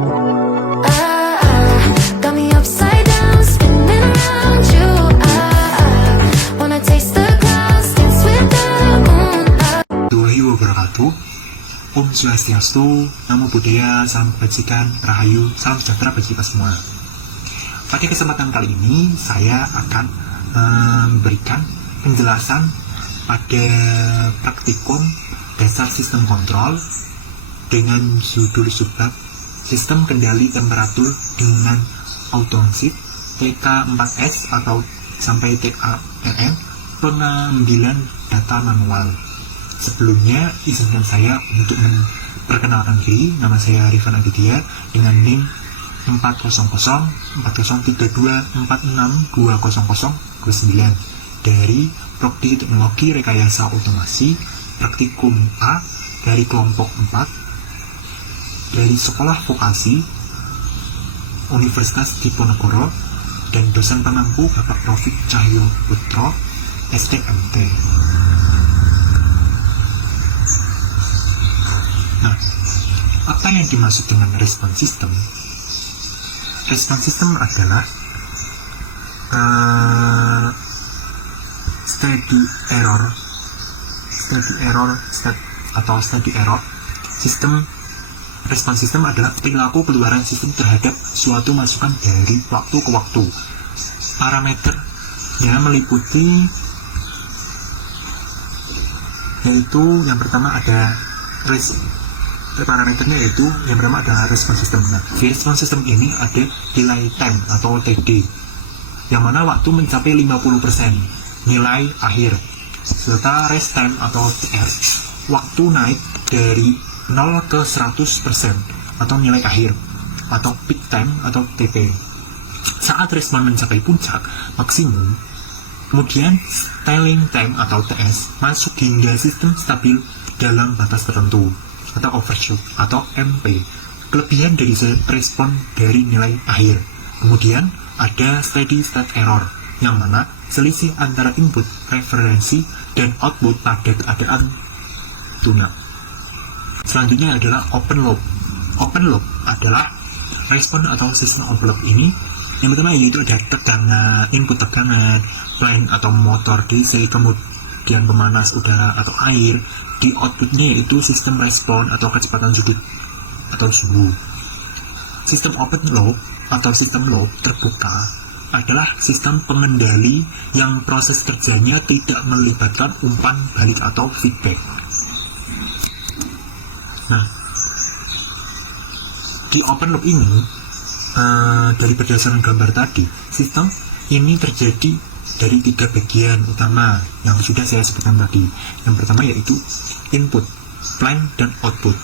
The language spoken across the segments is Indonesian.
Got me upside down, spinning around you. Wanna taste the clouds, dance with the moon. Warahmatullahi wabarakatuh. Om Swastiastu, Namo Buddhaya, Salam Kebajikan, Rahayu, Salam Sejahtera bagi kita semua. Pada kesempatan kali ini, saya akan memberikan penjelasan pada praktikum dasar sistem kontrol dengan judul subbab sistem kendali temperatur dengan automatic TK4S atau sampai TKRN pengambilan data manual. Sebelumnya, izinkan saya untuk memperkenalkan diri. Nama saya Rifan Aditya dengan NIM 4004032462009 dari Prodi Teknologi Rekayasa Otomasi Praktikum A dari kelompok 4 dari Sekolah Vokasi Universitas Diponegoro dan dosen pengampu Bapak Taufik Cahyo Putro STMT. Nah, apa yang dimaksud dengan respon sistem? Respon sistem adalah steady error sistem. Respon sistem adalah perilaku keluaran sistem terhadap suatu masukan dari waktu ke waktu. Parameternya meliputi yaitu yang pertama ada respon sistem. Nah, di respon sistem ini ada delay time atau TD, yang mana waktu mencapai 50% nilai akhir, serta rest time atau TR, waktu naik dari 0 ke 100% atau nilai akhir, atau peak time atau TP saat respon mencapai puncak maksimum. Kemudian stalling time atau TS masuk hingga sistem stabil dalam batas tertentu, atau overshoot atau MP, kelebihan dari respon dari nilai akhir. Kemudian ada steady state error, yang mana selisih antara input referensi dan output pada keadaan tuna. Selanjutnya adalah open loop. Open loop adalah respon atau sistem open loop ini. Yang pertama yaitu ada tegangan, input tegangan, plant atau motor DC, kemudian pemanas udara atau air. Di outputnya yaitu sistem respon atau kecepatan sudut atau suhu. Sistem open loop atau sistem loop terbuka adalah sistem pengendali yang proses kerjanya tidak melibatkan umpan balik atau feedback. Nah, di open loop ini, dari berdasarkan gambar tadi, sistem ini terjadi dari 3 bagian utama yang sudah saya sebutkan tadi. Yang pertama yaitu input, plant, dan output.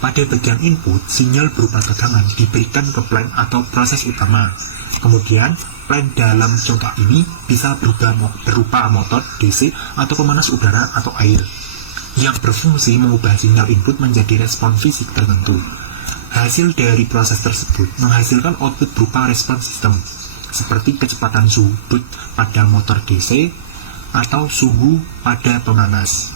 Pada bagian input, sinyal berupa tegangan diberikan ke plant atau proses utama. Kemudian, plant dalam contoh ini bisa berupa motor DC atau pemanas udara atau air, yang berfungsi mengubah sinyal input menjadi respon fisik tertentu. Hasil dari proses tersebut menghasilkan output berupa respon sistem, seperti kecepatan sudut pada motor DC atau suhu pada pemanas.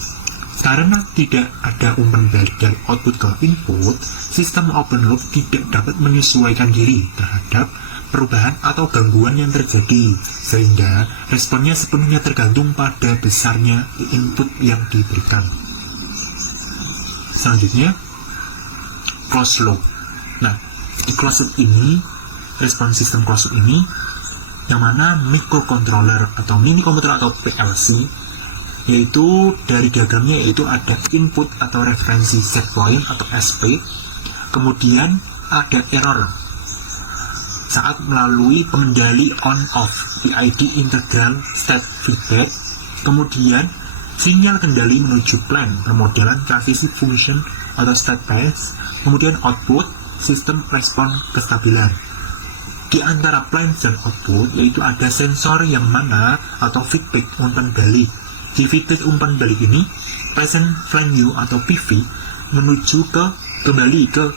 Karena tidak ada umpan balik dari output ke input, sistem open loop tidak dapat menyesuaikan diri terhadap perubahan atau gangguan yang terjadi, sehingga responnya sepenuhnya tergantung pada besarnya input yang diberikan. Selanjutnya, closed loop. Nah, di closed loop ini, respon sistem closed loop ini, yang mana microcontroller atau mini komputer atau PLC, yaitu dari diagramnya yaitu ada input atau referensi set point atau SP, kemudian ada error saat melalui pengendali on-off PID integral state feedback, kemudian sinyal kendali menuju plan permodalan transisi function atau state phase, kemudian output sistem respon kestabilan. Di antara plan dan output yaitu ada sensor yang mana atau feedback umpan balik. Di feedback umpan balik ini present value atau PV menuju kembali ke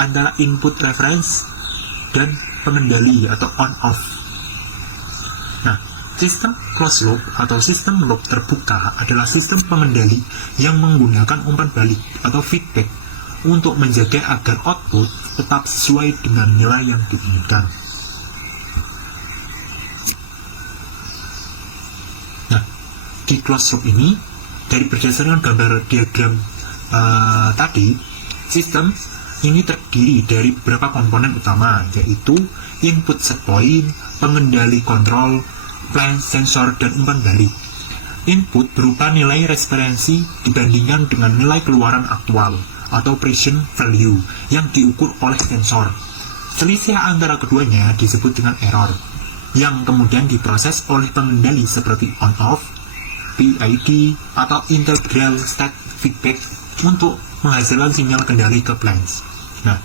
antara input reference dan pengendali atau on-off. Nah, sistem closed loop atau sistem loop terbuka adalah sistem pengendali yang menggunakan umpan balik atau feedback untuk menjaga agar output tetap sesuai dengan nilai yang diinginkan. Nah, di closed loop ini, dari berdasarkan gambar diagram tadi, sistem ini terdiri dari beberapa komponen utama, yaitu input set point, pengendali kontrol, flange, sensor, dan umpan balik. Input berupa nilai referensi dibandingkan dengan nilai keluaran aktual atau present value yang diukur oleh sensor. Selisih antara keduanya disebut dengan error, yang kemudian diproses oleh pengendali seperti on-off, PID, atau integral state feedback untuk menghasilkan sinyal kendali ke flange. Nah,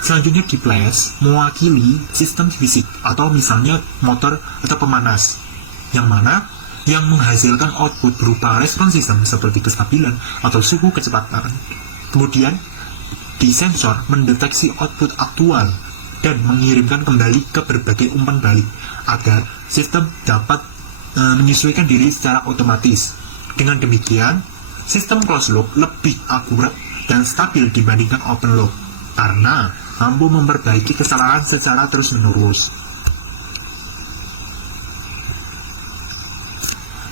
selanjutnya di flash mewakili sistem fisik atau misalnya motor atau pemanas, yang mana yang menghasilkan output berupa respon sistem seperti kestabilan atau suhu kecepatan. Kemudian di sensor mendeteksi output aktual dan mengirimkan kembali ke berbagai umpan balik agar sistem dapat menyesuaikan diri secara otomatis. Dengan demikian, sistem closed loop lebih akurat dan stabil dibandingkan open loop karena mampu memperbaiki kesalahan secara terus-menerus.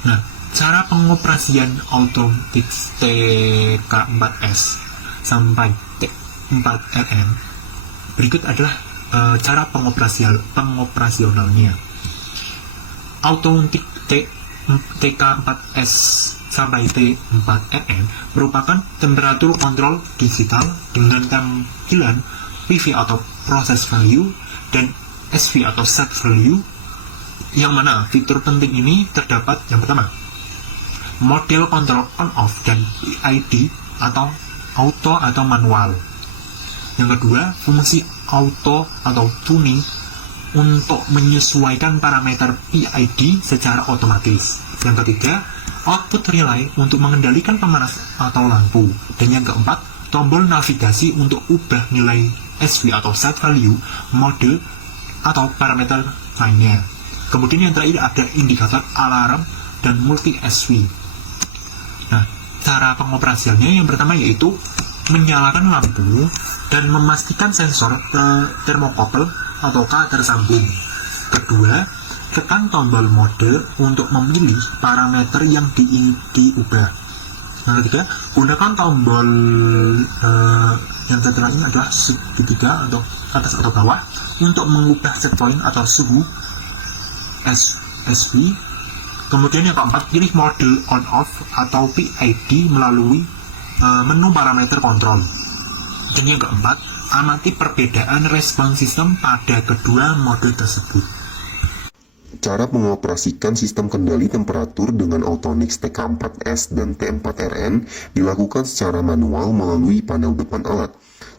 Nah, cara pengoperasian Automatics TK4S sampai T4RN berikut adalah cara pengoperasionalnya. Automatics TK4S sampai T4RN merupakan temperatur kontrol digital dengan tampilan PV atau process value dan SV atau set value, yang mana fitur penting ini terdapat yang pertama, model kontrol on-off dan PID atau auto atau manual. Yang kedua, fungsi auto atau tuning untuk menyesuaikan parameter PID secara otomatis. Yang ketiga, output relay untuk mengendalikan pemanas atau lampu. Dan yang keempat, tombol navigasi untuk ubah nilai SV atau set value, mode, atau parameter lainnya. Kemudian yang terakhir ada indikator alarm dan multi SV. Nah, cara pengoperasiannya yang pertama yaitu menyalakan lampu dan memastikan sensor termokopel atau tersambung. Kedua, tekan tombol mode untuk memilih parameter yang diubah. Yang ketiga, gunakan tombol yang tertera ini adalah segitiga atau atas atau bawah untuk mengubah set point atau suhu SV. Kemudian yang keempat, pilih mode on-off atau PID melalui menu parameter kontrol. Dan yang keempat, amati perbedaan respon sistem pada kedua mode tersebut. Cara mengoperasikan sistem kendali temperatur dengan Autonix TK4S dan T4RN dilakukan secara manual melalui panel depan alat.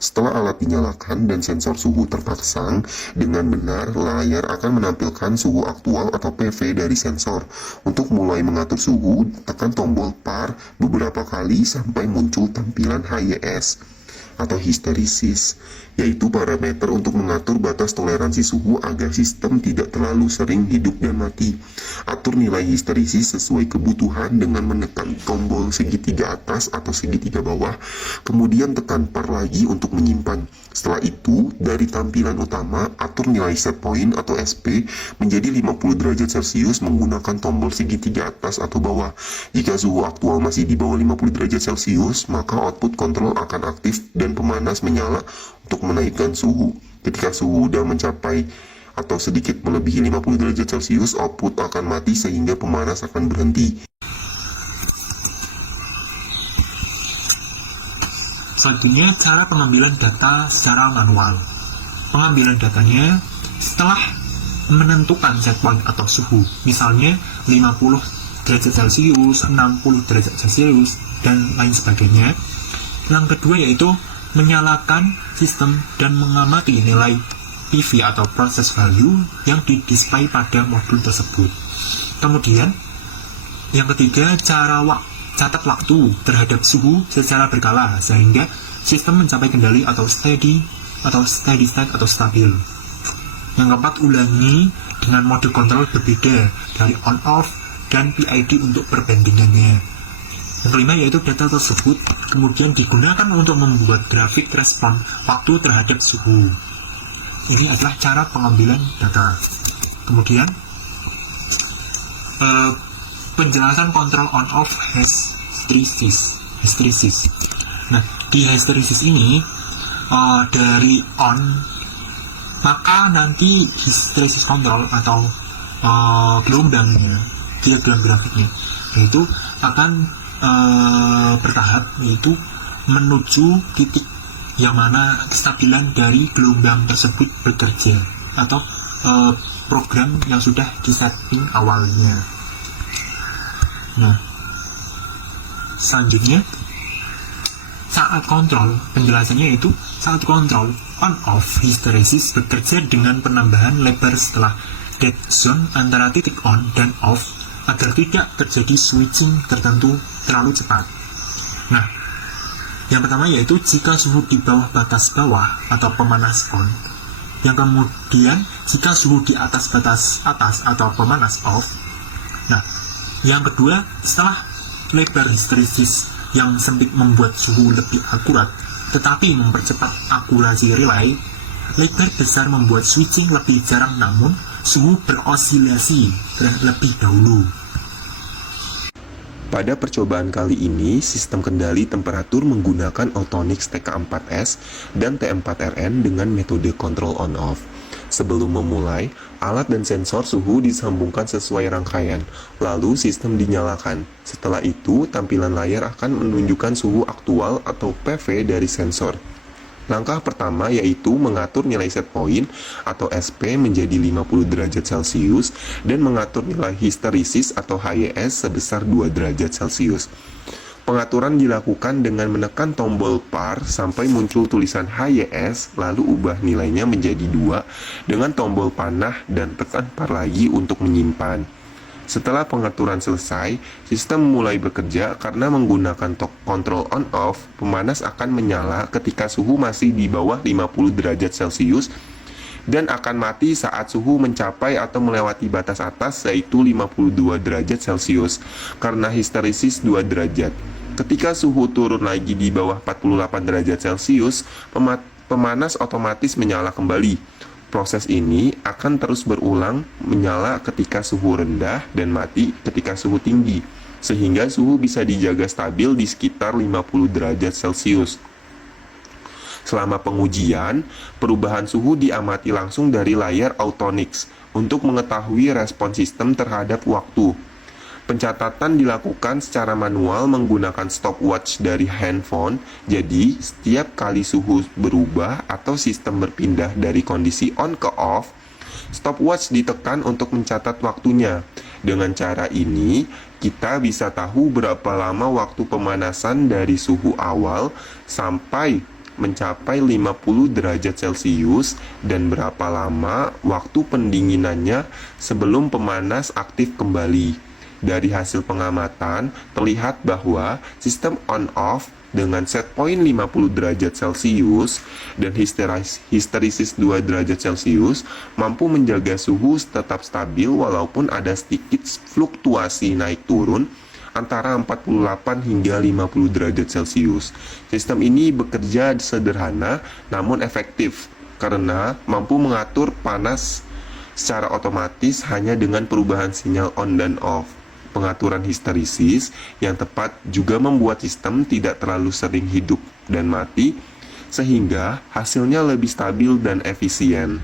Setelah alat dinyalakan dan sensor suhu terpasang dengan benar, layar akan menampilkan suhu aktual atau PV dari sensor. Untuk mulai mengatur suhu, tekan tombol par beberapa kali sampai muncul tampilan HYS atau histeresis, yaitu parameter untuk mengatur batas toleransi suhu agar sistem tidak terlalu sering hidup dan mati. Atur nilai histeresis sesuai kebutuhan dengan menekan tombol segitiga atas atau segitiga bawah, kemudian tekan par lagi untuk menyimpan. Setelah itu, dari tampilan utama, atur nilai set point atau SP menjadi 50 derajat Celcius menggunakan tombol segitiga atas atau bawah. Jika suhu aktual masih di bawah 50 derajat Celcius, maka output kontrol akan aktif dan pemanas menyala untuk menaikkan suhu. Ketika suhu sudah mencapai atau sedikit melebihi 50 derajat Celcius, output akan mati sehingga pemanas akan berhenti. Selanjutnya, cara pengambilan data secara manual. Pengambilan datanya setelah menentukan set point atau suhu, misalnya 50 derajat Celcius, 60 derajat Celcius, dan lain sebagainya. Yang kedua yaitu menyalakan sistem dan mengamati nilai PV atau process value yang didisplay pada modul tersebut. Kemudian, yang ketiga, cara catat waktu terhadap suhu secara berkala sehingga sistem mencapai kendali atau steady state atau stabil. Yang keempat, ulangi dengan mode kontrol berbeda dari on-off dan PID untuk perbandingannya. Yang kelima yaitu data tersebut kemudian digunakan untuk membuat grafik respon waktu terhadap suhu. Ini adalah cara pengambilan data. Kemudian penjelasan kontrol on off hysteresis. Nah, di hysteresis ini dari on, maka nanti hysteresis kontrol atau gelombangnya, tidak dalam grafiknya, yaitu akan bertahap, yaitu menuju titik yang mana kestabilan dari gelombang tersebut bekerja atau program yang sudah disetting awalnya. Nah, selanjutnya saat kontrol, penjelasannya itu saat kontrol on off hysteresis bekerja dengan penambahan lebar setelah dead zone antara titik on dan off agar tidak terjadi switching tertentu terlalu cepat. Nah, yang pertama yaitu jika suhu di bawah batas bawah atau pemanas on, yang kemudian jika suhu di atas batas atas atau pemanas off. Nah, yang kedua, setelah lebar hysteresis yang sempit membuat suhu lebih akurat tetapi mempercepat akurasi relay, lebar besar membuat switching lebih jarang namun suhu berosilasi terlebih dahulu. Pada percobaan kali ini, sistem kendali temperatur menggunakan Autonix TK4S dan T4RN dengan metode control on-off. Sebelum memulai, alat dan sensor suhu disambungkan sesuai rangkaian, lalu sistem dinyalakan. Setelah itu, tampilan layar akan menunjukkan suhu aktual atau PV dari sensor. Langkah pertama yaitu mengatur nilai set point atau SP menjadi 50 derajat Celcius dan mengatur nilai hysteresis atau HYS sebesar 2 derajat Celcius. Pengaturan dilakukan dengan menekan tombol par sampai muncul tulisan HYS, lalu ubah nilainya menjadi 2 dengan tombol panah dan tekan par lagi untuk menyimpan. Setelah pengaturan selesai, sistem mulai bekerja karena menggunakan kontrol on-off, pemanas akan menyala ketika suhu masih di bawah 50 derajat Celcius dan akan mati saat suhu mencapai atau melewati batas atas yaitu 52 derajat Celcius karena hysteresis 2 derajat. Ketika suhu turun lagi di bawah 48 derajat Celcius, pemanas otomatis menyala kembali. Proses ini akan terus berulang menyala ketika suhu rendah dan mati ketika suhu tinggi, sehingga suhu bisa dijaga stabil di sekitar 50 derajat Celcius. Selama pengujian, perubahan suhu diamati langsung dari layar Autonix untuk mengetahui respon sistem terhadap waktu. Pencatatan dilakukan secara manual menggunakan stopwatch dari handphone, jadi setiap kali suhu berubah atau sistem berpindah dari kondisi on ke off, stopwatch ditekan untuk mencatat waktunya. Dengan cara ini, kita bisa tahu berapa lama waktu pemanasan dari suhu awal sampai mencapai 50 derajat Celcius dan berapa lama waktu pendinginannya sebelum pemanas aktif kembali. Dari hasil pengamatan, terlihat bahwa sistem on-off dengan set point 50 derajat Celcius dan hysteresis 2 derajat Celcius mampu menjaga suhu tetap stabil walaupun ada sedikit fluktuasi naik turun antara 48 hingga 50 derajat Celcius. Sistem ini bekerja sederhana namun efektif karena mampu mengatur panas secara otomatis hanya dengan perubahan sinyal on dan off. Pengaturan hysteresis yang tepat juga membuat sistem tidak terlalu sering hidup dan mati, sehingga hasilnya lebih stabil dan efisien.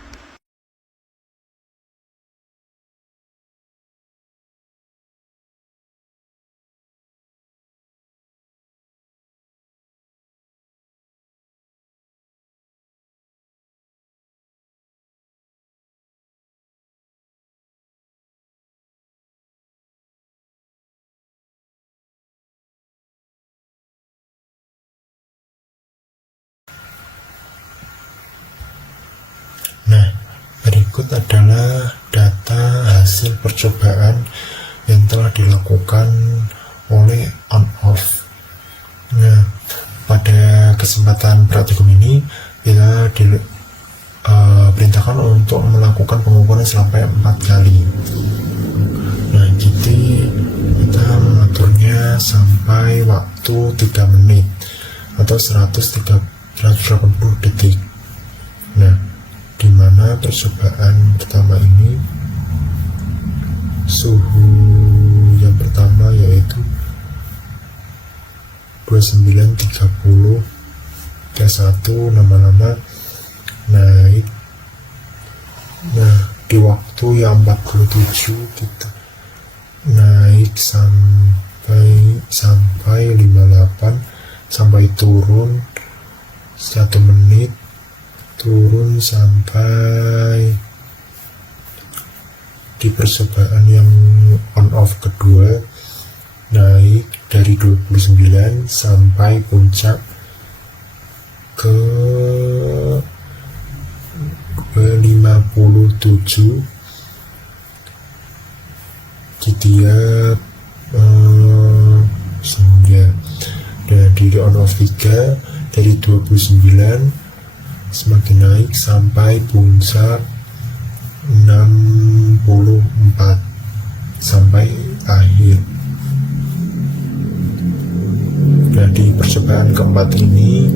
Nah, berikut adalah data hasil percobaan yang telah dilakukan oleh on-off. Nah, pada kesempatan praktikum ini kita diperintahkan untuk melakukan pengukuran sampai 4 kali. Nah, jadi kita mengaturnya sampai waktu 3 menit atau 180 detik. Nah, di mana percobaan pertama ini suhu yang pertama yaitu 2930 T1 lama-lama naik. Nah, di waktu yang 47 kita naik sampai 58, sampai turun 1 menit, turun sampai di percobaan yang on off kedua naik dari 29 sampai puncak ke 57 di tiap senja. Dan di on off 3 dari 29 semakin naik sampai puncak 64 sampai akhir. Nah, di percobaan keempat ini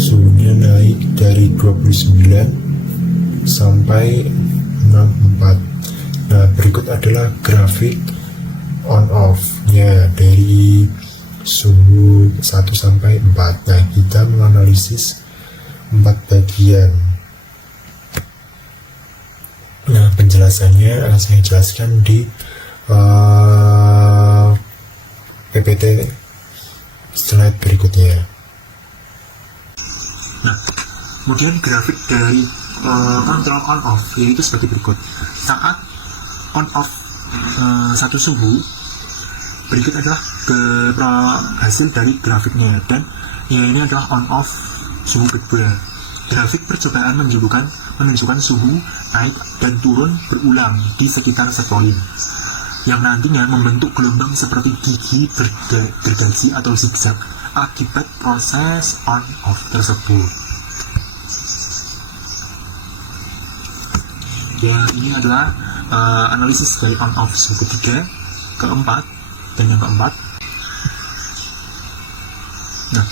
suhunya naik dari 29 sampai 64. Nah, berikut adalah grafik on off-nya dari suhu 1 sampai 4. Nah, kita menganalisis 4 bagian. Nah, penjelasannya akan saya jelaskan di PPT slide berikutnya. Nah, kemudian grafik dari kontrol on off yaitu seperti berikut. Saat on off satu suhu, berikut adalah hasil dari grafiknya, dan yang ini adalah on off suhu kedua. Grafik percobaan menunjukkan suhu naik dan turun berulang di sekitar set point, yang nantinya membentuk gelombang seperti gigi gergaji atau zigzag akibat proses on off tersebut. Ya, ini adalah analisis dari on off suhu ketiga, keempat, dan yang keempat. Nah,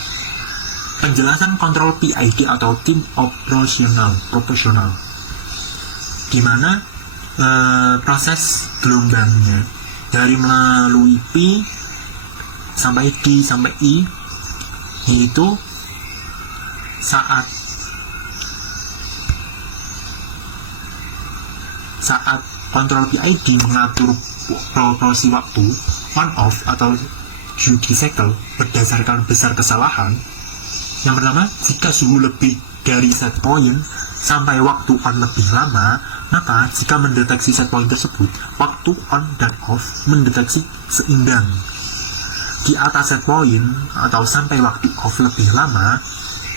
penjelasan kontrol PID atau tim operasional proporsional, di mana proses gelombangnya dari melalui P sampai D sampai I, yaitu saat kontrol PID mengatur proporsi waktu on off atau duty cycle berdasarkan besar kesalahan. Yang pertama, jika suhu lebih dari set point sampai waktu on lebih lama, maka jika mendeteksi set point tersebut, waktu on dan off mendeteksi seimbang. Di atas set point atau sampai waktu off lebih lama,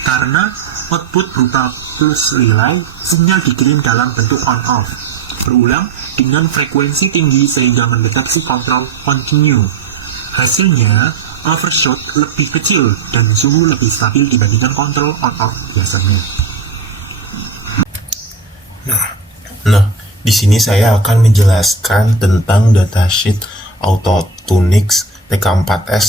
karena output berupa plus relay, sinyal dikirim dalam bentuk on off berulang dengan frekuensi tinggi sehingga mendeteksi kontrol continue. Hasilnya, overshoot lebih kecil dan suhu lebih stabil dibandingkan kontrol on-off biasanya. Nah, di sini saya akan menjelaskan tentang datasheet Autotunix TK4S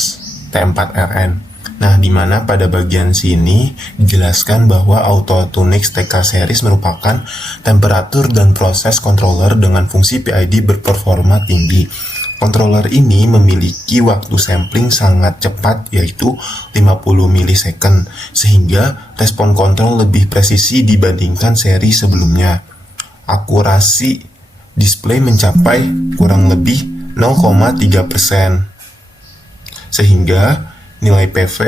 T4RN. Nah, di mana pada bagian sini dijelaskan bahwa Autotunix TK series merupakan temperatur dan proses controller dengan fungsi PID berperforma tinggi. Controller ini memiliki waktu sampling sangat cepat, yaitu 50 millisecond, sehingga respon kontrol lebih presisi dibandingkan seri sebelumnya. Akurasi display mencapai kurang lebih 0,3%, sehingga nilai PV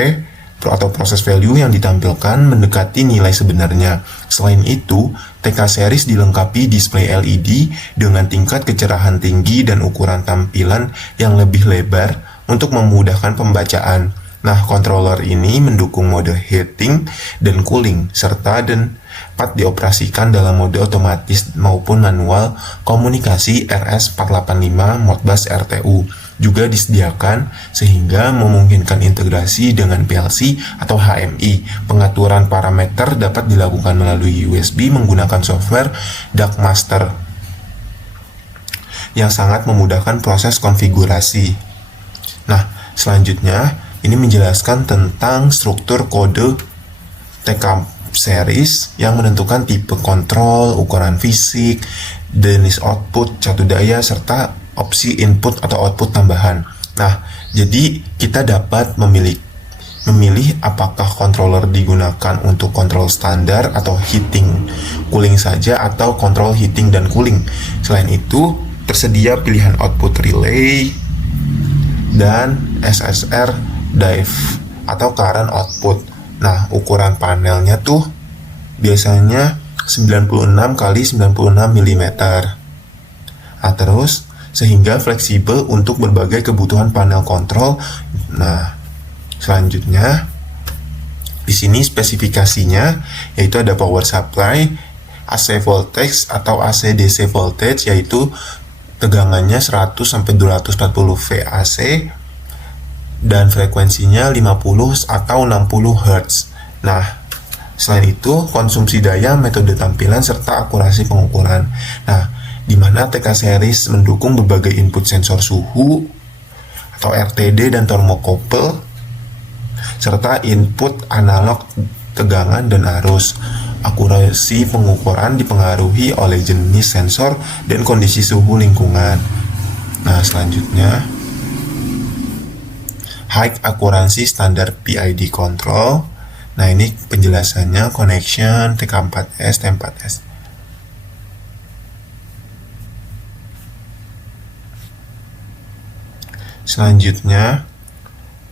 atau proses value yang ditampilkan mendekati nilai sebenarnya. Selain itu, TK series dilengkapi display LED dengan tingkat kecerahan tinggi dan ukuran tampilan yang lebih lebar untuk memudahkan pembacaan. Nah, controller ini mendukung mode heating dan cooling, serta dapat dioperasikan dalam mode otomatis maupun manual komunikasi RS485 Modbus RTU. Juga disediakan sehingga memungkinkan integrasi dengan PLC atau HMI. Pengaturan parameter dapat dilakukan melalui USB menggunakan software DuckMaster yang sangat memudahkan proses konfigurasi. Nah, selanjutnya ini menjelaskan tentang struktur kode TK series yang menentukan tipe kontrol, ukuran fisik, jenis output, catu daya, serta opsi input atau output tambahan. Nah, jadi kita dapat memilih apakah controller digunakan untuk kontrol standar atau heating, cooling saja, atau kontrol heating dan cooling. Selain itu, tersedia pilihan output relay dan SSR drive atau current output. Nah, ukuran panelnya tuh biasanya 96 x 96 mm. Nah, terus sehingga fleksibel untuk berbagai kebutuhan panel kontrol. Nah, selanjutnya di sini spesifikasinya yaitu ada power supply, AC voltage atau AC DC voltage, yaitu tegangannya 100 sampai 240 VAC dan frekuensinya 50 atau 60 Hz. Nah, selain itu konsumsi daya, metode tampilan, serta akurasi pengukuran. Nah, di mana TK series mendukung berbagai input sensor suhu atau RTD dan termokouple, serta input analog tegangan dan arus. Akurasi pengukuran dipengaruhi oleh jenis sensor dan kondisi suhu lingkungan. Nah, selanjutnya high accuracy standar PID control. Nah, ini penjelasannya connection TK4S, T4S. Selanjutnya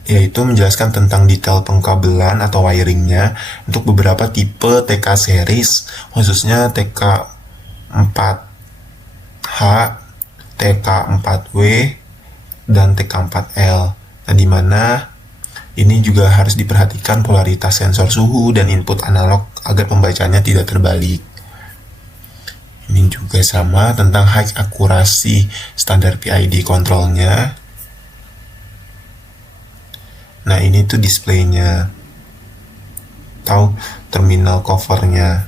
yaitu menjelaskan tentang detail pengkabelan atau wiringnya untuk beberapa tipe TK series, khususnya TK4H, TK4W, dan TK4L. Nah, di mana ini juga harus diperhatikan polaritas sensor suhu dan input analog agar pembacanya tidak terbalik. Ini juga sama tentang high accuracy standar PID kontrolnya. Nah, ini tuh displaynya atau terminal covernya.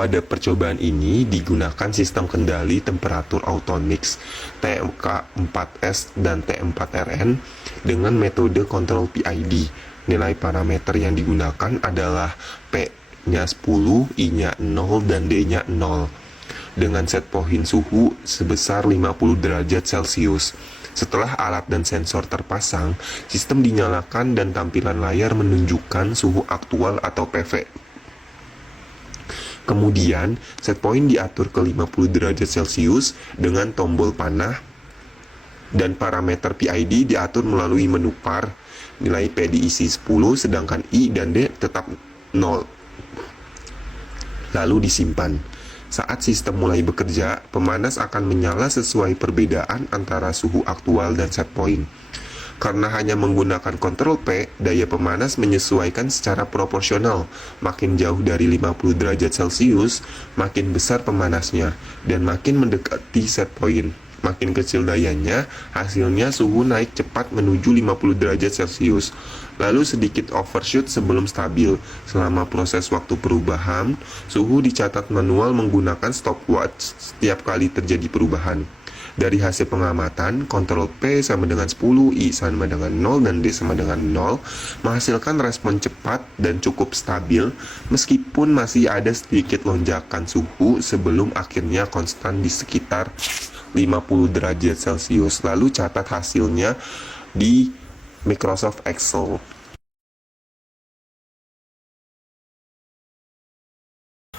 Pada percobaan ini digunakan sistem kendali temperatur Autonix TK4S dan T4RN dengan metode kontrol PID. Nilai parameter yang digunakan adalah P-nya 10, I-nya 0, dan D-nya 0 dengan set point suhu sebesar 50 derajat Celcius. Setelah alat dan sensor terpasang, sistem dinyalakan dan tampilan layar menunjukkan suhu aktual atau PV. Kemudian, set point diatur ke 50 derajat Celcius dengan tombol panah dan parameter PID diatur melalui menu par. Nilai P diisi 10, sedangkan I dan D tetap 0. Lalu disimpan. Saat sistem mulai bekerja, pemanas akan menyala sesuai perbedaan antara suhu aktual dan set point. Karena hanya menggunakan kontrol P, daya pemanas menyesuaikan secara proporsional. Makin jauh dari 50 derajat Celcius, makin besar pemanasnya, dan makin mendekati set point. Makin kecil dayanya, hasilnya suhu naik cepat menuju 50 derajat Celcius, lalu sedikit overshoot sebelum stabil. Selama proses waktu perubahan, suhu dicatat manual menggunakan stopwatch setiap kali terjadi perubahan. Dari hasil pengamatan, kontrol P sama dengan 10, I sama dengan 0, dan D sama dengan 0, menghasilkan respon cepat dan cukup stabil, meskipun masih ada sedikit lonjakan suhu sebelum akhirnya konstan di sekitar 50 derajat Celcius. Lalu catat hasilnya di Microsoft Excel.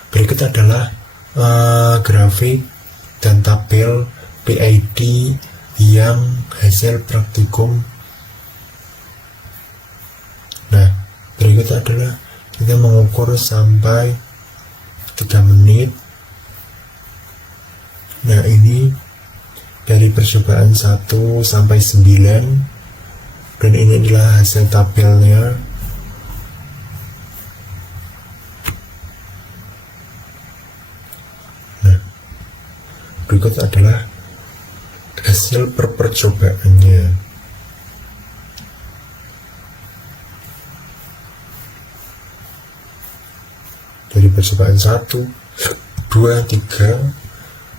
Berikut adalah grafik dan tabel PID yang hasil praktikum. Nah, berikut adalah kita mengukur sampai 3 menit. Nah, ini dari percobaan 1 sampai 9. Dan ini adalah hasil tabelnya. Nah, berikut adalah hasil percobaannya. Dari percobaan 1, 2, 3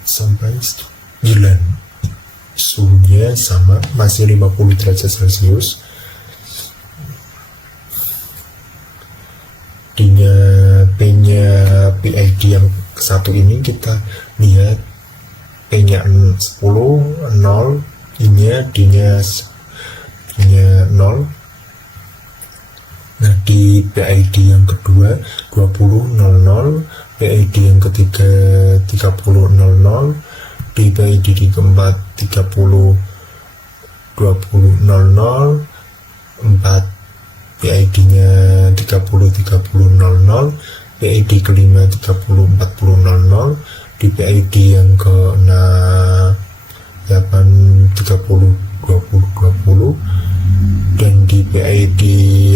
sampai 9, suhunya sama, masih 50 derajat Celcius. P-nya PID yang satu ini kita lihat P-nya 10, 0, I-nya, D-nya 0. Nah, di PID yang kedua 20, 00, PID yang ketiga 30, 00, di PID di keempat 30, 20, 00, 4 PID-nya 30, 30, 00, PID kelima 30, 40, 00, di PID yang ke-6 8, 30, 20, 20, dan di PID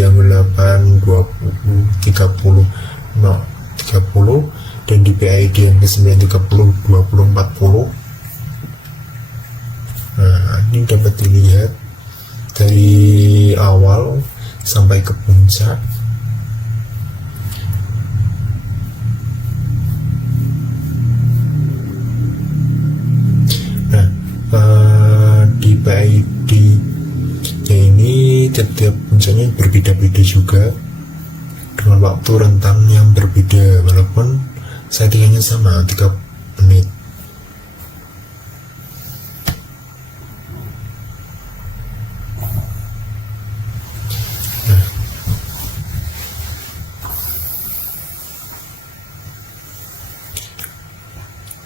yang 8, 20, 30, 30, dan di PID yang ke-9, 30, 20, 40. Nah, ini dapat dilihat dari awal sampai ke puncak. Nah, di PID ya ini setiap puncaknya berbeda-beda juga dengan waktu rentang yang berbeda, walaupun settingannya sama 3 menit.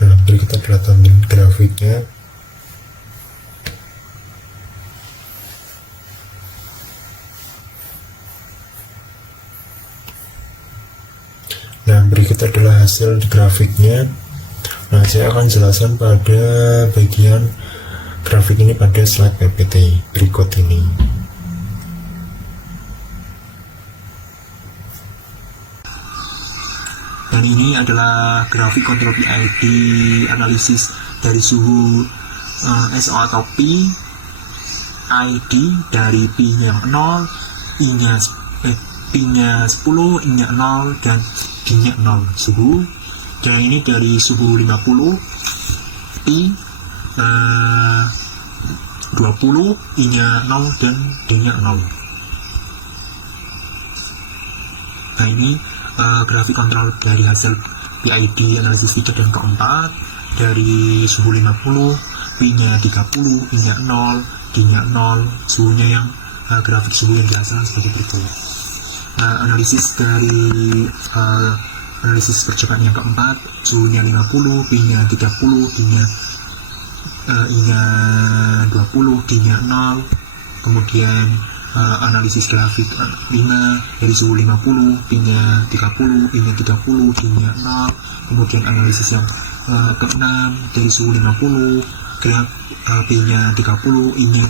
Nah, berikut adalah tampilan grafiknya. Nah, berikut adalah hasil grafiknya. Nah, saya akan jelaskan pada bagian grafik ini pada slide PPT berikut ini. Dan ini adalah grafik kontrol PID analisis dari suhu SO atau P, ID dari P-nya yang 0, P-nya 10, I-nya 0, dan D-nya 0 suhu. Dan ini dari suhu 50, P 20, I-nya 0, dan D-nya 0. Nah, ini grafik kontrol dari hasil PID analisis 3 dan keempat dari suhu 50, P-nya 30, I-nya 0, D-nya 0, suhunya yang grafik suhu yang biasa seperti berikut. Analisis dari analisis percobaan yang keempat, suhunya 50, P-nya 30, I-nya 20, D-nya 0. Kemudian analisis grafik 5 dari suhu 50, P-nya 30, I-nya 30, D-nya 0. Kemudian analisis yang ke-6 dari suhu 50, P-nya 30, I-nya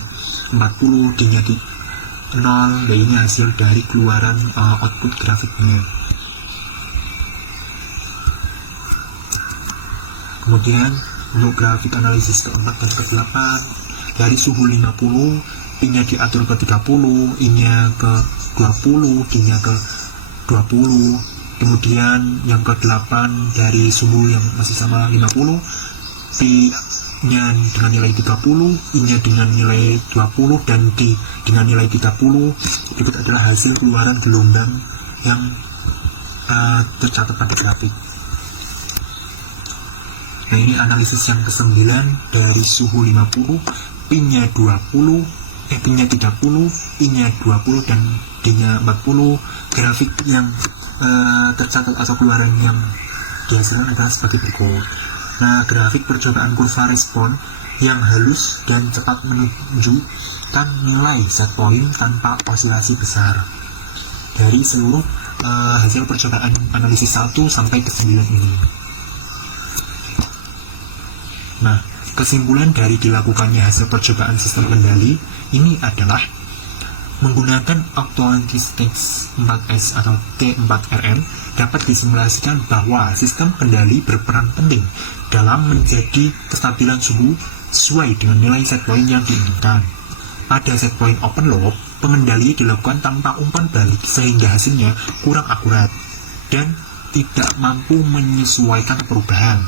40, D-nya 0. Dan ini hasil dari keluaran output grafiknya. Kemudian untuk grafik analisis ke-4 dan ke-8 dari suhu 50, P-nya diatur ke 30, I-nya ke 20, D-nya ke 20. Kemudian yang ke-8 dari suhu yang masih sama 50, P-nya dengan nilai 30, I-nya dengan nilai 20, dan D dengan nilai 30. Berikut adalah hasil keluaran gelombang yang tercatat pada grafik. Nah, ini analisis yang ke-9 dari suhu 50, P-nya 20, P-nya 30, I-nya 20, dan D-nya 40. Grafik yang tercatat atau keluaran yang dihasilkan adalah sebagai berikut. Nah, grafik percobaan kurva respon yang halus dan cepat menunjukkan nilai set point tanpa osilasi besar dari seluruh hasil percobaan analisis 1 sampai ke 9 ini. Nah, kesimpulan dari dilakukannya hasil percobaan sistem kendali ini adalah Menggunakan Auto Anti-Stack 4S atau T4RN dapat disimulasikan bahwa sistem kendali berperan penting dalam menjadi kestabilan suhu sesuai dengan nilai set point yang diinginkan. Pada set point open loop, pengendali dilakukan tanpa umpan balik sehingga hasilnya kurang akurat dan tidak mampu menyesuaikan perubahan.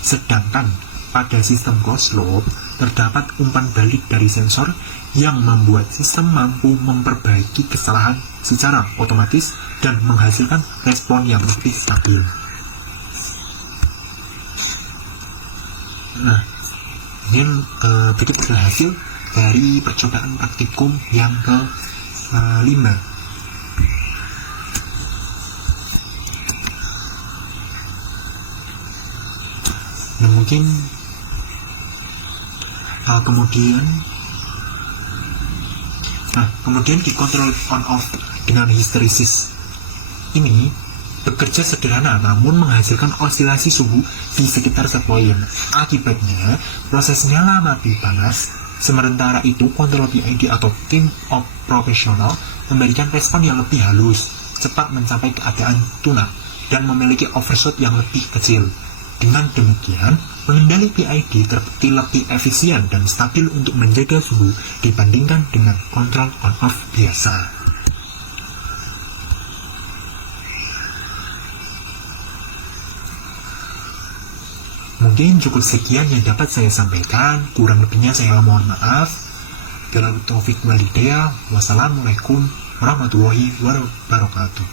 Sedangkan pada sistem closed loop, terdapat umpan balik dari sensor yang membuat sistem mampu memperbaiki kesalahan secara otomatis dan menghasilkan respon yang lebih stabil. Nah, ini berikut adalah hasil dari percobaan praktikum yang ke-5. Nah, mungkin kemudian di kontrol on off dengan histeresis ini bekerja sederhana namun menghasilkan osilasi suhu di sekitar set point. Akibatnya proses nyala mati panas. Sementara itu kontrol PID atau team of professional memberikan respon yang lebih halus, cepat mencapai keadaan tuna dan memiliki overshoot yang lebih kecil. Dengan demikian, pengendali PID terbukti lebih efisien dan stabil untuk menjaga suhu dibandingkan dengan kontrol on-off biasa. Mungkin cukup sekian yang dapat saya sampaikan, kurang lebihnya saya mohon maaf. Billahi taufiq wal hidayah. Wassalamualaikum warahmatullahi wabarakatuh.